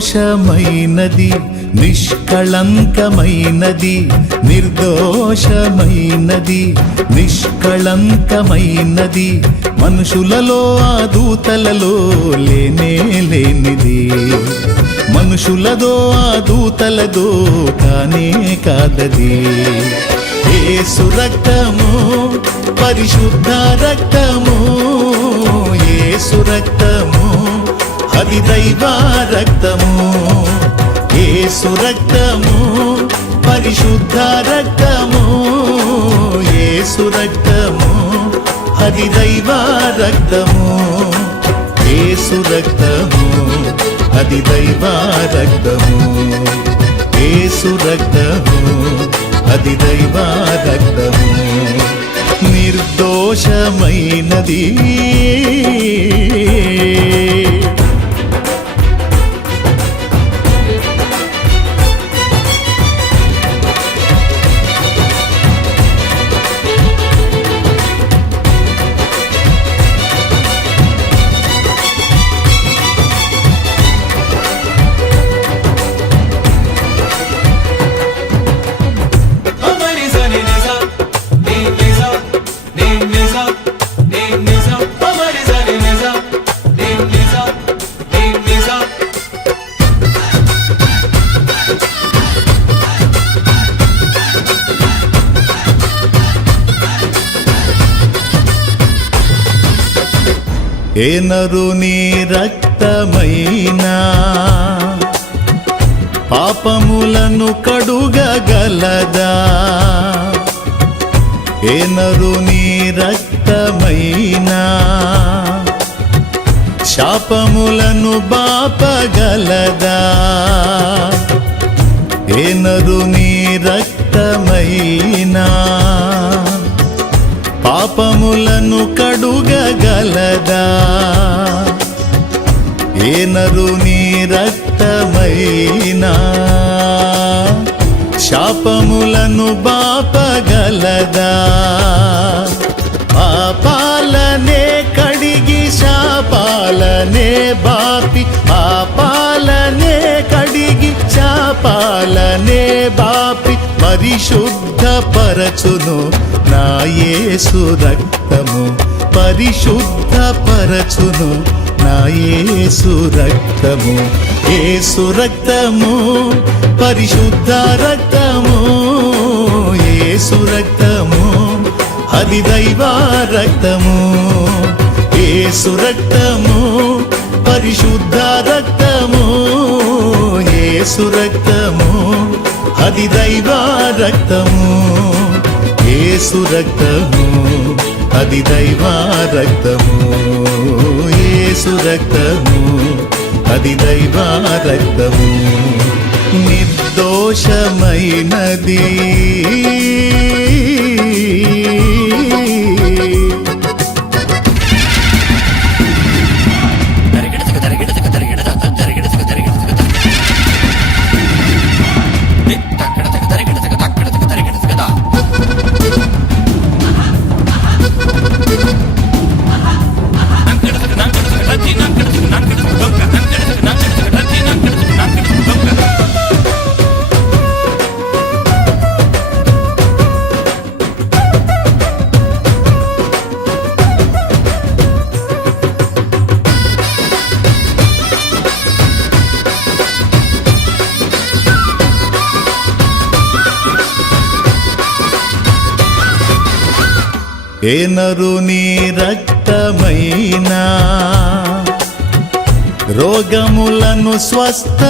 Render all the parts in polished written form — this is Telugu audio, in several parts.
నిర్దోషమైనది, నిష్కళంకమైనది, నిర్దోషమైనది, నిష్కళంకమైనది, మనుషులలో ఆ దూతలలో లేనే లేనిది, మనుషులదో ఆ దూతలదో కానే కాదది. యేసు రక్తము పరిశుద్ధ రక్తము, యేసు రక్తము అది దైవ రక్తము, యేసు రక్తము పరిశుద్ధ రక్తము, యేసు రక్తము అది దైవ రక్తము, యేసు రక్తము అది దైవ రక్తము, యేసు రక్తము అది దైవ రక్తము, నిర్దోషమైనది. ఏ నరుని రక్తమైనా పాపములను కడుగగలదా, ఏ నరుని రక్తమైనా శాపములను బాపగలదా, ఏ నరుని రక్తమైనా పాపములను కడుగగలదా, ఏ నరుని రక్తమైనా శాపములను బాపగలదా, పాపాలనే కడిగి శాపాలనే బాపి, పాపాలనే కడిగి శాపాలనే బాపి పరిశుద్ధ పరచును నా యేసు రక్తము, పరిశుద్ధ పరచును నా యేసు రక్తము, యేసు రక్తము పరిశుద్ధ రక్తము, యేసు రక్తము అది దైవ రక్తము, యేసు రక్తము పరిశుద్ధ రక్తము, యేసు రక్తము అది దైవ రక్తము, యేసు రక్తము అది దైవ రక్తము, యేసు రక్తము అది దైవ రక్తము, నిర్దోషమైనది. ఏ నరుని రక్తమైనా రోగములను స్వస్థపరచేనా,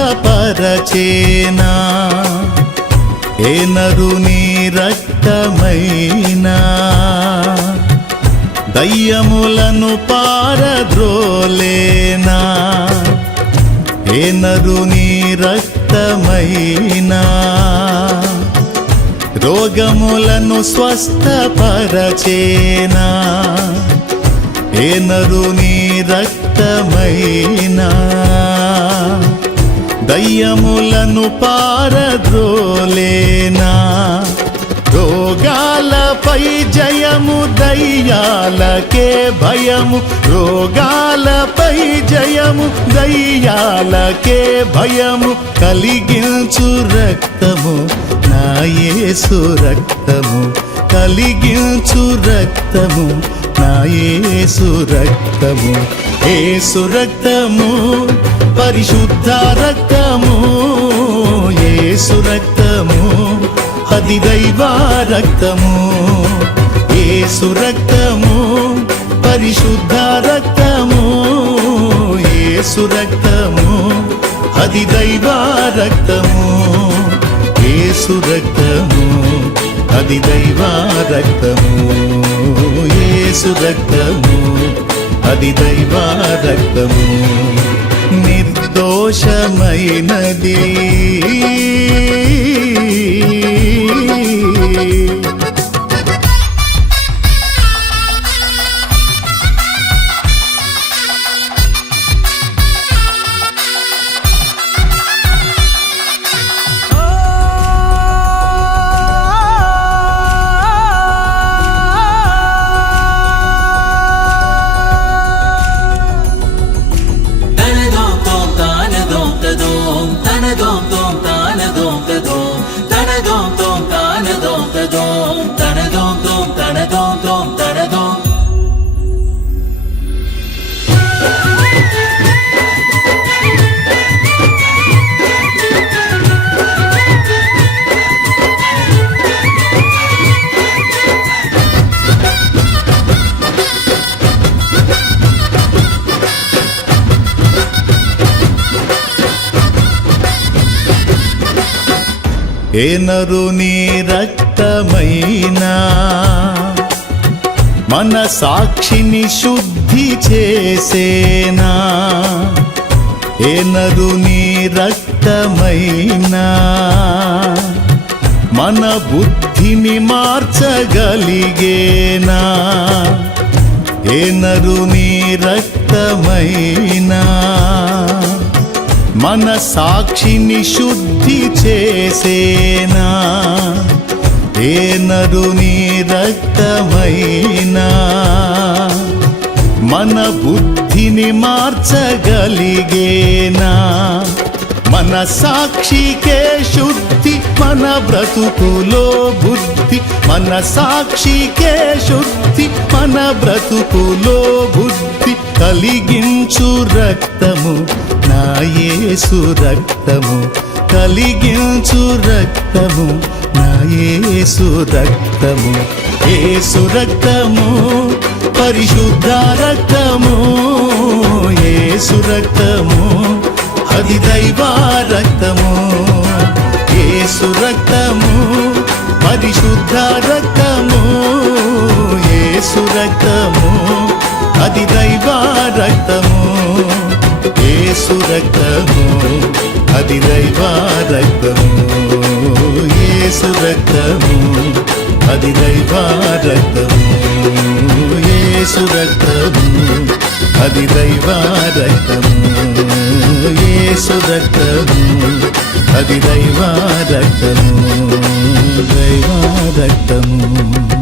ఏ నరుని రక్తమైనా దయ్యములను పారద్రోలేనా, ఏ నరుని రక్తమైనా రోగములను స్వస్థపరచేనా, ఏ నరుని రక్తమైనా దయ్యములను పారద్రోలేనా, రోగాలపై జయము దయ్యాలకే భయము, రోగాలపై జయము దయ్యాలకే భయము కలిగించు రక్తము నా యేసు రక్తము, కలిగించు రక్తము నా యేసు రక్తము. యేసు రక్తము పరిశుద్ధ రక్తము, యేసు రక్తము అది దైవ రక్తము. యేసు రక్తము పరిశుద్ధ రక్తము, యేసు రక్తము అది దైవ రక్తము. యేసు రక్తము అది దైవ రక్తము, యేసు రక్తము అది దైవ రక్తము. నిర్దోషమైనది ఏ నరుని రక్తమైనా మన సాక్షిని శుద్ధి చేసేనా, ఏ నరుని రక్తమైనా మన బుద్ధిని మార్చగలిగేనా, ఏ నరుని రక్తమైనా మన సాక్షిని శుద్ధి చేసేనా, ఏ నరుని రక్తమైనా మన బుద్ధిని మార్చగలిగేనా. మన సాక్షికే శుద్ధి మన బ్రతుకులో బుద్ధి, మన సాక్షికే శుద్ధి మన బ్రతుకులో బుద్ధి కలిగించు రక్తము నా యేసు రక్తము, కలిగించు రక్తము నా యేసు రక్తము. యేసు రక్తము పరిశుద్ధ రక్తము, యేసు రక్తము అది దైవ రక్తము. యేసు రక్తము పరిశుద్ధ రక్తము, యేసు రక్తము అది దైవ రక్తము. యేసు రక్తము అది దైవ రక్తము, యేసు రక్తము అది దైవ రక్తము, యేసు రక్తము అది దైవ రక్తము, యేసు రక్తము అది దైవ రక్తము, దైవ రక్తము.